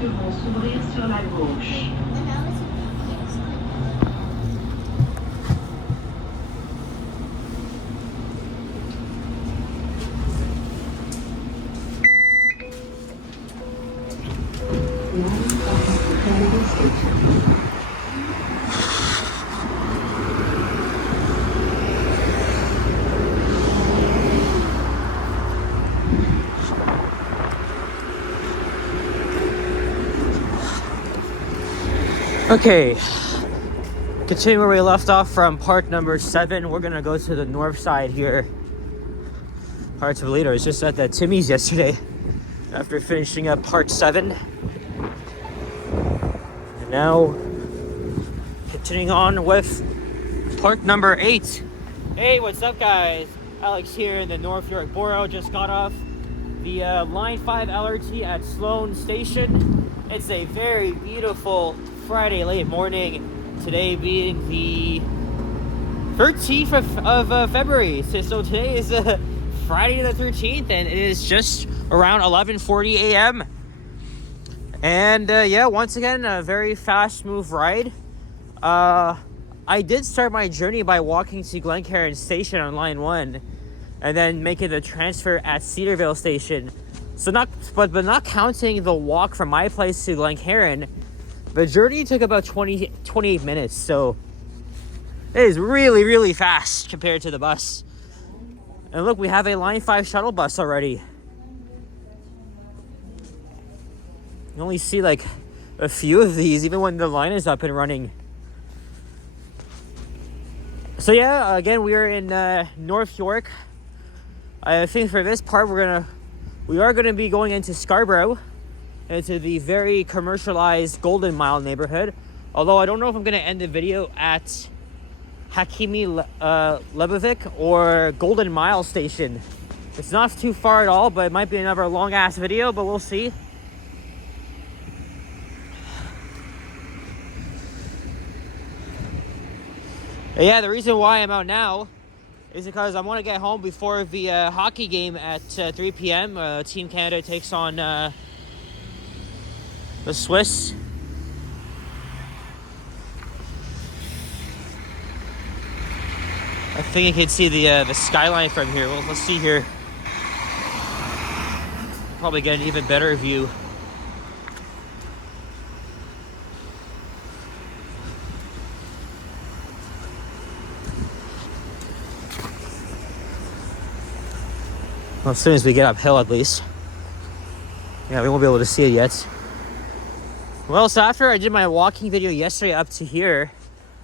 portes vont s'ouvrir sur la gauche. Okay, continuing where we left off from part number 7, we're gonna go to the north side here. Parts of Toledo. I was just at that Timmy's yesterday after finishing up part 7. And now, continuing on with part number 8. Hey, what's up guys? Alex here in the North York Borough. Just got off the Line 5 LRT at Sloane Station. It's a very beautiful Friday late morning, today being the 13th of February. So today is Friday the 13th, and it is just around 11:40 a.m. And yeah, once again, a very fast, smooth ride. I did start my journey by walking to Glencairn Station on Line 1, and then making the transfer at Cedarville Station. So not counting the walk from my place to Glencairn, the journey took about 28 minutes, so it is really, really fast compared to the bus. And look, we have a Line 5 shuttle bus already. You only see like a few of these, even when the line is up and running. So yeah, again, we are in North York. I think for this part, we are gonna be going into Scarborough, into the very commercialized Golden Mile neighborhood. Although I don't know if I'm going to end the video at Hakimi Lebovic or Golden Mile Station. It's not too far at all, but it might be another long ass video, but we'll see. But yeah, the reason why I'm out now is because I want to get home before the hockey game at 3 p.m. Team Canada takes on the Swiss. I think you can see the skyline from here. Well, let's see here. Probably get an even better view. Well, as soon as we get uphill, at least. Yeah, we won't be able to see it yet. Well, so after I did my walking video yesterday up to here,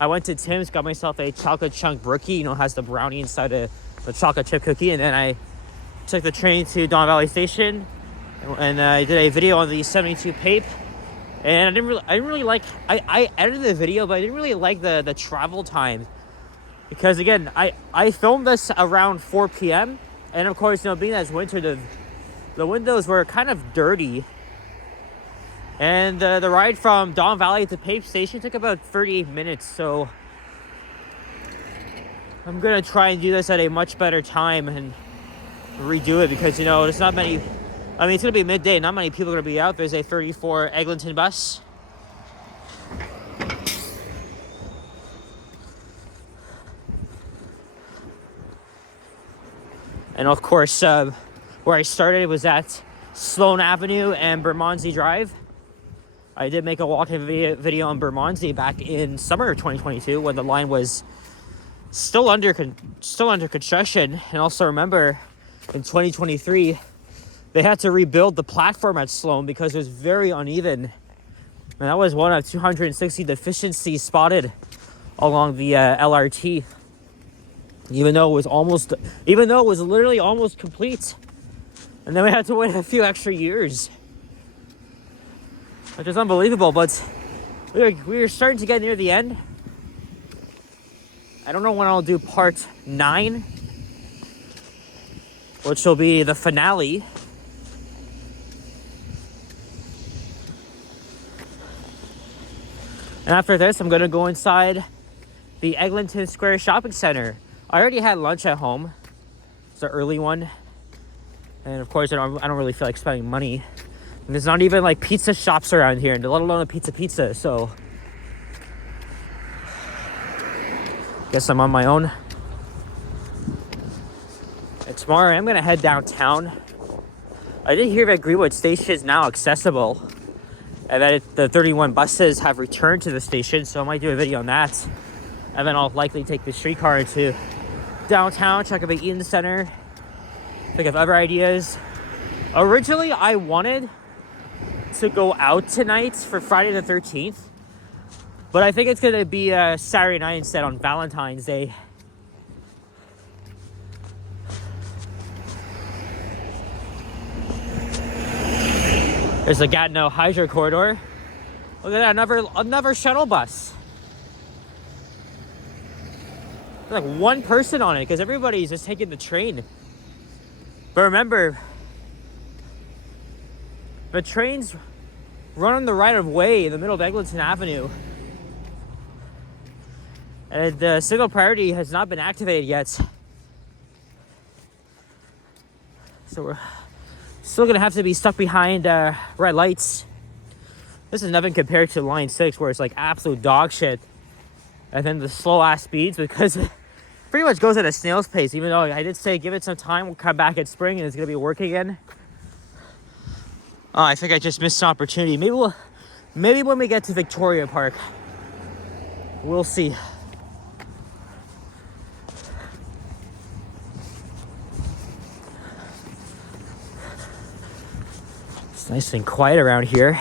I went to Tim's, got myself a chocolate chunk brookie, you know, has the brownie inside of the chocolate chip cookie, and then I took the train to Don Valley Station, and I did a video on the 72 Pape, and I edited the video, but I didn't really like the travel time, because again, I filmed this around 4 p.m., and of course, you know, being that it's winter, the windows were kind of dirty. And the ride from Don Valley to Pape Station took about 38 minutes, so I'm going to try and do this at a much better time and redo it, because, you know, there's not many, I mean, it's going to be midday, not many people are going to be out. There's a 34 Eglinton bus. And of course, where I started was at Sloane Avenue and Bermondsey Drive. I did make a walking video on Bermondsey back in summer of 2022 when the line was still under construction. And also remember, in 2023, they had to rebuild the platform at Sloane because it was very uneven. And that was one of 260 deficiencies spotted along the LRT. Even though it was literally almost complete. And then we had to wait a few extra years, which is unbelievable, but we're starting to get near the end. I don't know when I'll do part 9, which will be the finale. And after this, I'm going to go inside the Eglinton Square Shopping Center. I already had lunch at home. It's an early one. And of course, I don't really feel like spending money And there's not even like pizza shops around here, let alone a pizza. So guess I'm on my own. And tomorrow I'm gonna head downtown. I did hear that Greenwood Station is now accessible, and that the 31 buses have returned to the station. So I might do a video on that, and then I'll likely take the streetcar into downtown, check out the Eaton Center, think of other ideas. Originally, I wanted to go out tonight for Friday the 13th, but I think it's gonna be Saturday night instead, on Valentine's Day. There's the Gatineau Hydro Corridor. Look at that, another shuttle bus. There's like one person on it because everybody's just taking the train. But remember, the trains run on the right of way in the middle of Eglinton Avenue. And the signal priority has not been activated yet. So we're still gonna have to be stuck behind red lights. This is nothing compared to line 6, where it's like absolute dog shit. And then the slow ass speeds, because it pretty much goes at a snail's pace, even though I did say give it some time, we'll come back at spring and it's gonna be working again. Oh, I think I just missed an opportunity. Maybe when we get to Victoria Park, we'll see. It's nice and quiet around here.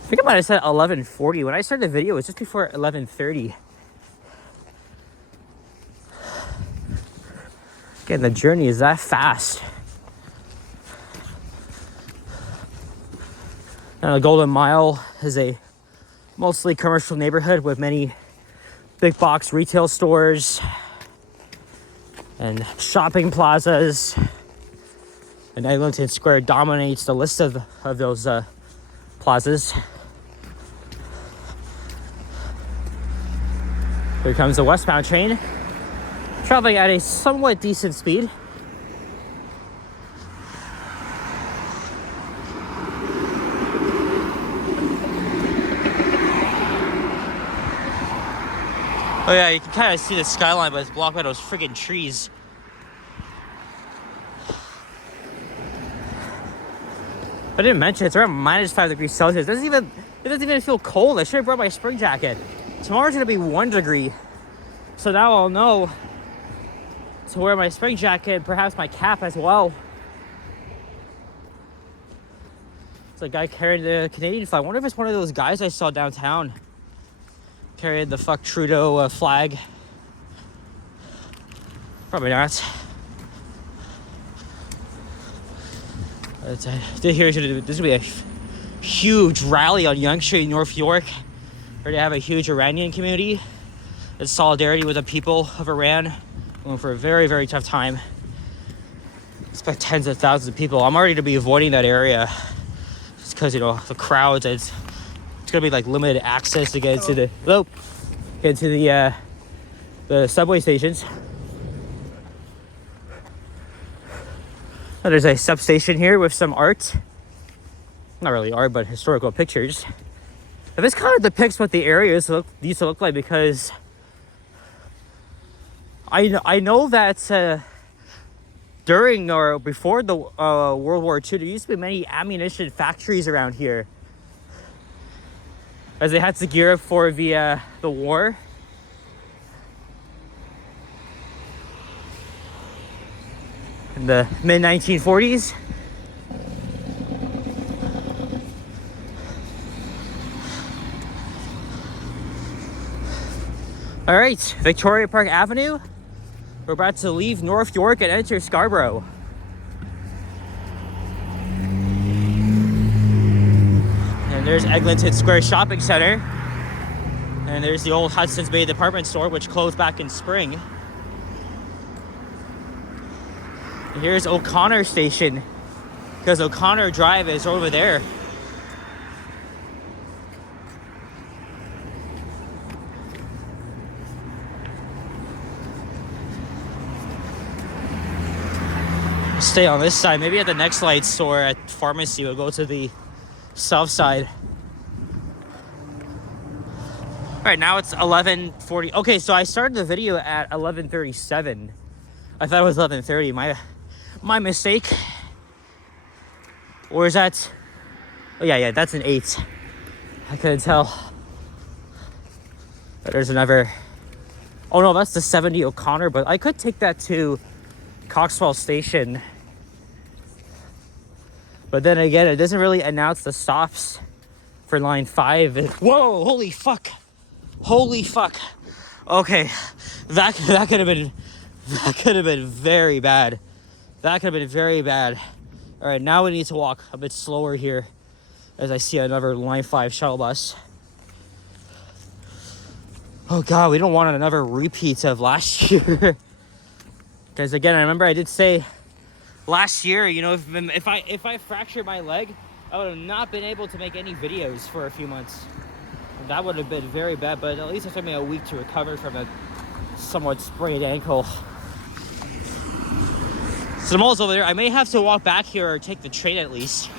I think I might have said 11:40. When I started the video, it was just before 11:30. Again, the journey is that fast. Now, the Golden Mile is a mostly commercial neighborhood with many big box retail stores and shopping plazas. And Eglinton Square dominates the list of those plazas. Here comes the westbound train, traveling at a somewhat decent speed. Oh yeah, you can kind of see the skyline, but it's blocked by those friggin' trees. I didn't mention it's around -5 degrees Celsius. It doesn't even feel cold. I should have brought my spring jacket. Tomorrow's gonna be 1 degree. So now I'll know to wear my spring jacket and perhaps my cap as well. It's a guy carrying the Canadian flag. I wonder if it's one of those guys I saw downtown carrying the fuck Trudeau flag. Probably not. But I did hear this will be a huge rally on Yonge Street in North York. Where they have a huge Iranian community. It's solidarity with the people of Iran going for a very, very tough time. Expect tens of thousands of people. I'm already to be avoiding that area just because, you know, the crowds. It's gonna be like limited access to get into the subway stations. Oh, there's a substation here with some art. Not really art, but historical pictures. And this kind of depicts what the area used to look like, because I know that during or before the World War II, there used to be many ammunition factories around here, as they had to gear up for the war. In the mid-1940s. All right, Victoria Park Avenue. We're about to leave North York and enter Scarborough. And there's Eglinton Square Shopping Center. And there's the old Hudson's Bay department store, which closed back in spring. And here's O'Connor Station, because O'Connor Drive is over there. stay on this side. Maybe at the next light store at pharmacy, we'll go to the south side. All right, now it's 11:40. Okay, so I started the video at 11:37. I thought it was 11:30. My mistake. Or is that? Oh yeah, that's an 8. I couldn't tell. But there's another. Oh no, that's the 70 O'Connor. But I could take that to Coxwell Station. But then again, it doesn't really announce the stops for line 5. Whoa! Holy fuck! Holy fuck! Okay, that could have been very bad. That could have been very bad. All right, now we need to walk a bit slower here, as I see another line 5 shuttle bus. Oh god, we don't want another repeat of last year. Because again, I remember I did say last year, you know, if I fractured my leg, I would have not been able to make any videos for a few months. And that would have been very bad, but at least it took me a week to recover from a somewhat sprained ankle. So the mall's over there. I may have to walk back here or take the train at least.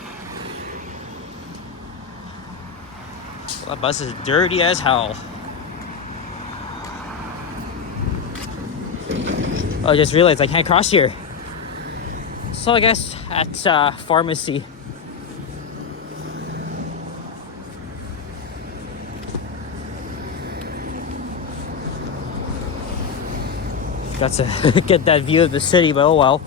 Well, that bus is dirty as hell. Oh, I just realized I can't cross here. So I guess at pharmacy. Got to get that view of the city, but oh well.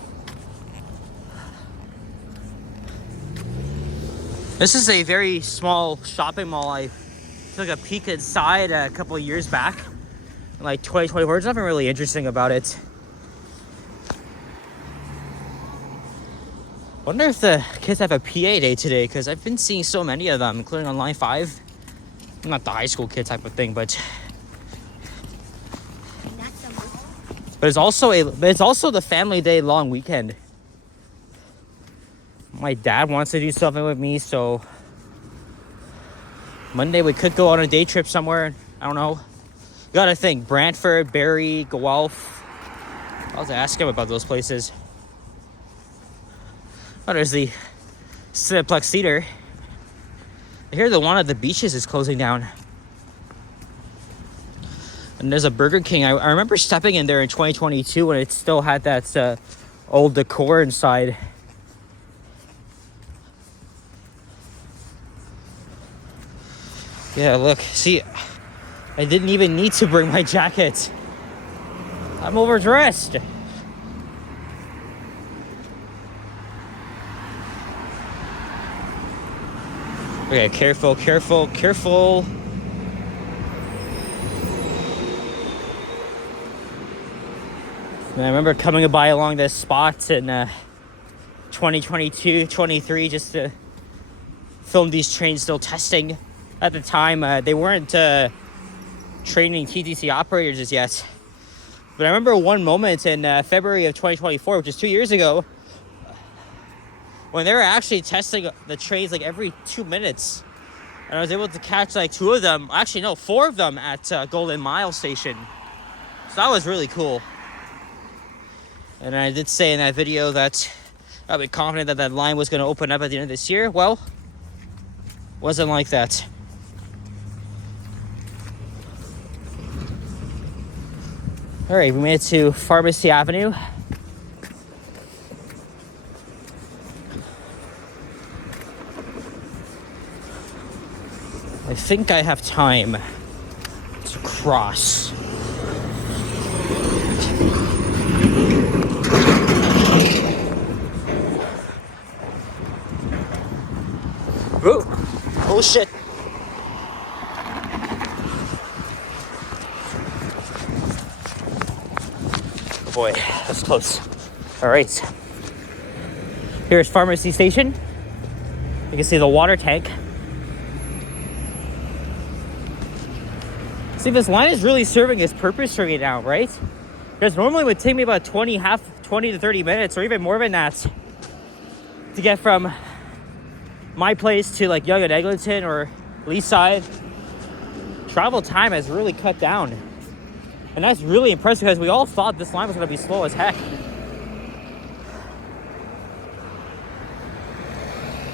This is a very small shopping mall. I took a peek inside a couple of years back. In like 2024, there's nothing really interesting about it. Wonder if the kids have a PA day today, because I've been seeing so many of them, including on line 5. Not the high school kid type of thing, but it's also the family day long weekend. My dad wants to do something with me, so Monday we could go on a day trip somewhere. I don't know. Gotta think. Brantford, Barrie, Guelph. I'll have to ask him about those places. Oh, there's the Cineplex Theater. I hear the one at the beaches is closing down. And there's a Burger King. I remember stepping in there in 2022 when it still had that old decor inside. Yeah, look. See, I didn't even need to bring my jacket. I'm overdressed. Okay, careful, careful, careful. And I remember coming by along this spot in 2022, 23, just to film these trains still testing. At the time, they weren't training TTC operators as yet. But I remember one moment in February of 2024, which is 2 years ago, when they were actually testing the trains like every 2 minutes. And I was able to catch like 2 of them, actually no, 4 of them at Golden Mile Station. So that was really cool. And I did say in that video that I'd be confident that that line was going to open up at the end of this year. Well, wasn't like that. All right, we made it to Pharmacy Avenue. I think I have time to cross. Ooh. Oh shit. Oh boy, that's close. All right. Here's Pharmacy Station. You can see the water tank. See, this line is really serving its purpose for me now, right? Because normally it would take me about 20 to 30 minutes or even more than that to get from my place to like Yonge and Eglinton or Leaside. Travel time has really cut down. And that's really impressive because we all thought this line was going to be slow as heck.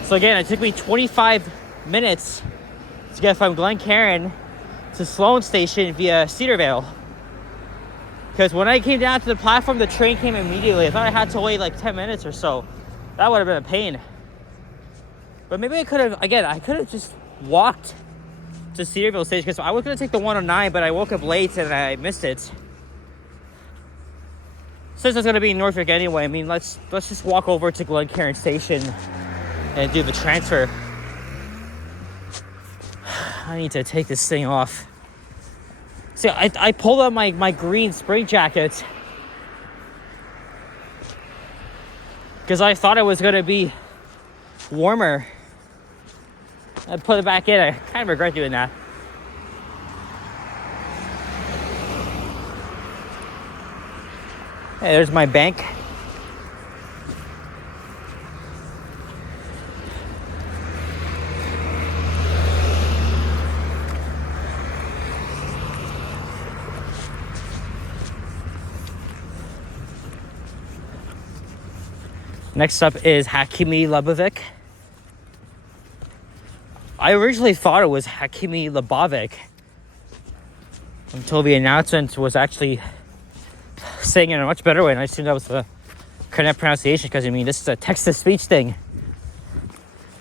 So again, it took me 25 minutes to get from Glencairn to Sloane Station via Cedarvale. Because when I came down to the platform, the train came immediately. I thought I had to wait like 10 minutes or so. That would have been a pain. But maybe I could have just walked to Cedarvale Station, because I was going to take the 109, but I woke up late and I missed it. Since it's going to be in Norfolk anyway, I mean, let's just walk over to Glencairn Station and do the transfer. I need to take this thing off. See, I pulled out my green spring jacket because I thought it was going to be warmer. I put it back in. I kind of regret doing that. Hey, there's my bank. Next up is Hakimi Lebovic. I originally thought it was Hakimi Lebovic until the announcement was actually saying it in a much better way, and I assumed that was the correct pronunciation, because I mean, this is a text-to-speech thing.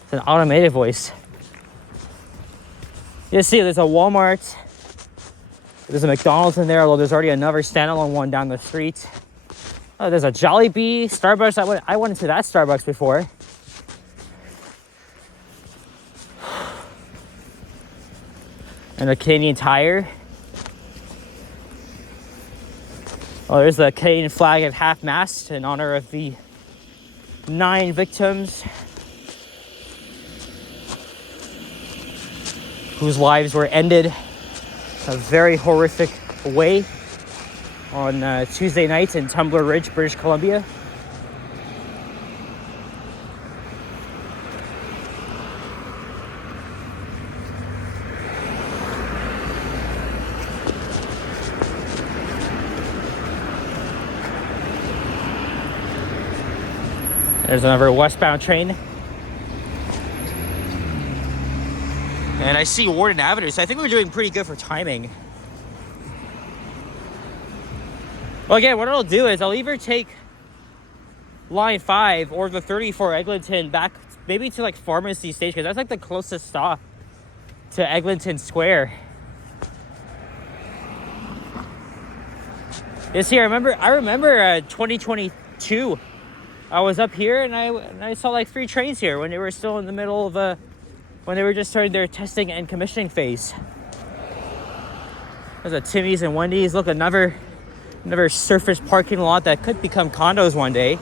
It's an automated voice. You see, there's a Walmart, there's a McDonald's in there, although there's already another standalone one down the street. Oh, there's a Jollibee, Starbucks. I went into that Starbucks before. And a Canadian Tire. Oh, there's the Canadian flag at half-mast in honor of the 9 victims whose lives were ended a very horrific way on Tuesday night in Tumbler Ridge, British Columbia. There's another westbound train. And I see Warden Avenue, so I think we're doing pretty good for timing. Well, again, what I'll do is I'll either take line 5 or the 34 Eglinton back maybe to like Pharmacy Station, because that's like the closest stop to Eglinton Square. This here, I remember 2022. I was up here and I saw like 3 trains here when they were still in the middle of when they were just starting their testing and commissioning phase. There's a Timmy's and Wendy's. Look, another surface parking lot that could become condos one day.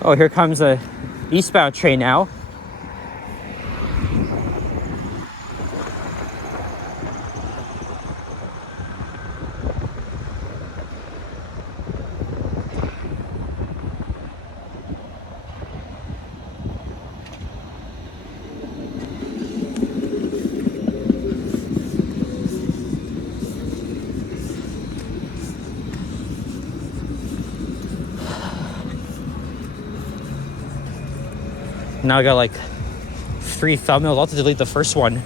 Oh, here comes a eastbound train now. Now I got like 3 thumbnails. I'll have to delete the first one.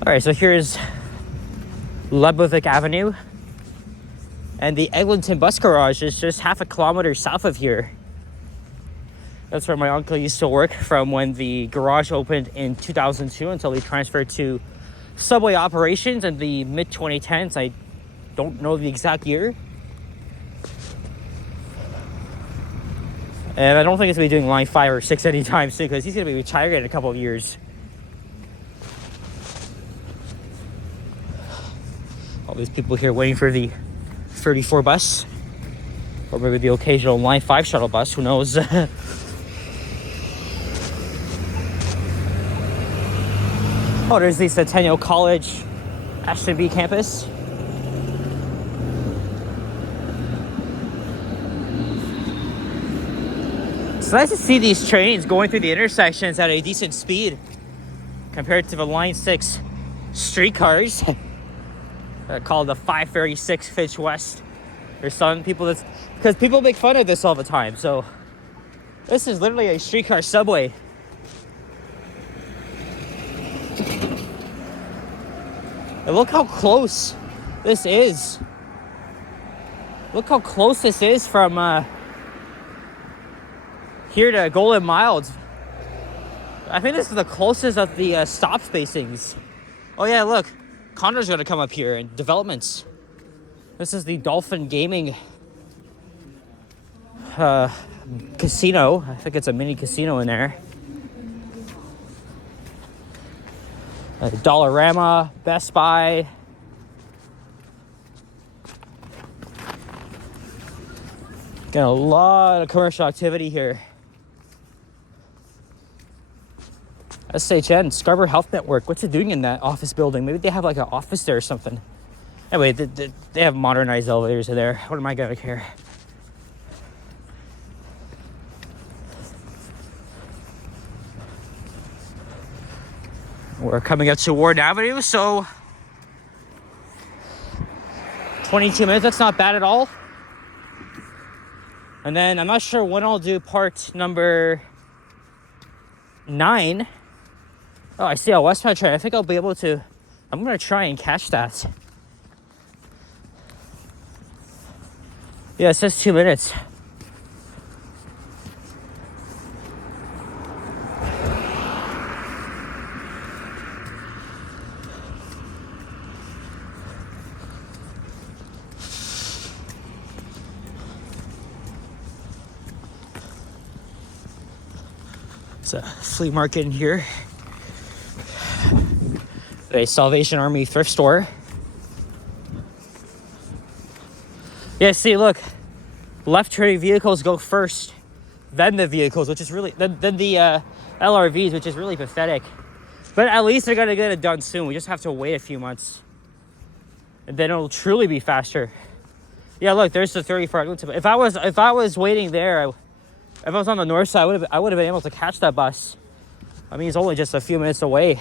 Alright, so here's Lebovic Avenue. And the Eglinton bus garage is just half a kilometer south of here. That's where my uncle used to work from when the garage opened in 2002 until he transferred to subway operations in the mid-2010s. I don't know the exact year. And I don't think he's going to be doing line 5 or 6 anytime soon, because he's going to be retired in a couple of years. All these people here waiting for the 34 bus. Or maybe the occasional line 5 shuttle bus, who knows. Oh, there's the Centennial College Ashton B campus. It's nice to see these trains going through the intersections at a decent speed compared to the Line 6 streetcars called the 536 Fitch West. There's some people that's because people make fun of this all the time. So this is literally a streetcar subway. And look how close this is. Look how close this is from here to Golden Mile. I think this is the closest of the stop spacings. Oh yeah, look. Connor's gonna come up here and developments. This is the Dolphin Gaming casino. I think it's a mini casino in there. Dollarama, Best Buy. Got a lot of commercial activity here. SHN, Scarborough Health Network. What's it doing in that office building? Maybe they have like an office there or something. Anyway, they have modernized elevators in there. What am I gonna care? We're coming up to Warden Avenue, so 22 minutes, that's not bad at all. And then I'm not sure when I'll do part number 9. Oh, I see a westbound train. I think I'll be able to, I'm gonna try and catch that. Yeah, it says 2 minutes. It's a flea market in here. A Salvation Army thrift store. Yeah, see, look. Left turning vehicles go first, then the vehicles, which is really, then the LRVs, which is really pathetic. But at least they're gonna get it done soon. We just have to wait a few months. And then it'll truly be faster. Yeah, look, there's the 34 Eglinton. If I was waiting there, if I was on the north side, I would have been able to catch that bus. I mean, it's only just a few minutes away.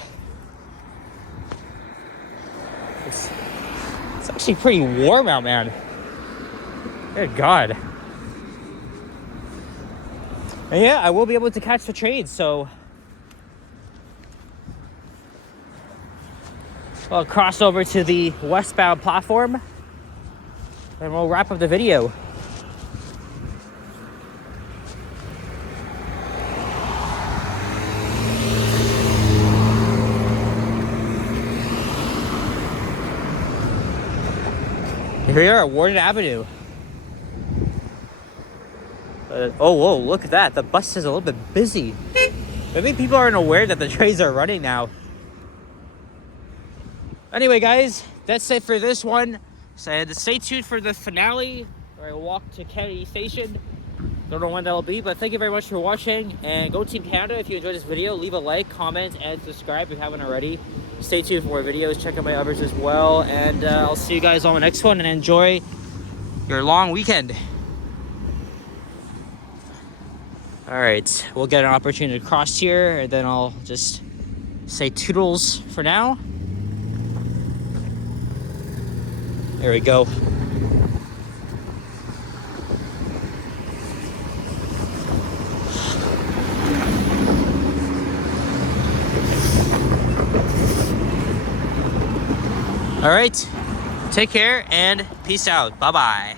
It's actually pretty warm out, man. Good God. And yeah, I will be able to catch the train, so I'll cross over to the westbound platform and we'll wrap up the video. Here we are at Warden Avenue. Oh, whoa, look at that. The bus is a little bit busy. Maybe people aren't aware that the trains are running now. Anyway, guys, that's it for this one. So stay tuned for the finale, where I walk to Kennedy Station. Don't know when that'll be, but thank you very much for watching. And go Team Canada. If you enjoyed this video, leave a like, comment, and subscribe if you haven't already. Stay tuned for more videos. Check out my others as well. And I'll see you guys on the next one, and enjoy your long weekend. All right, we'll get an opportunity to cross here, and then I'll just say toodles for now. There we go. All right, take care and peace out. Bye-bye.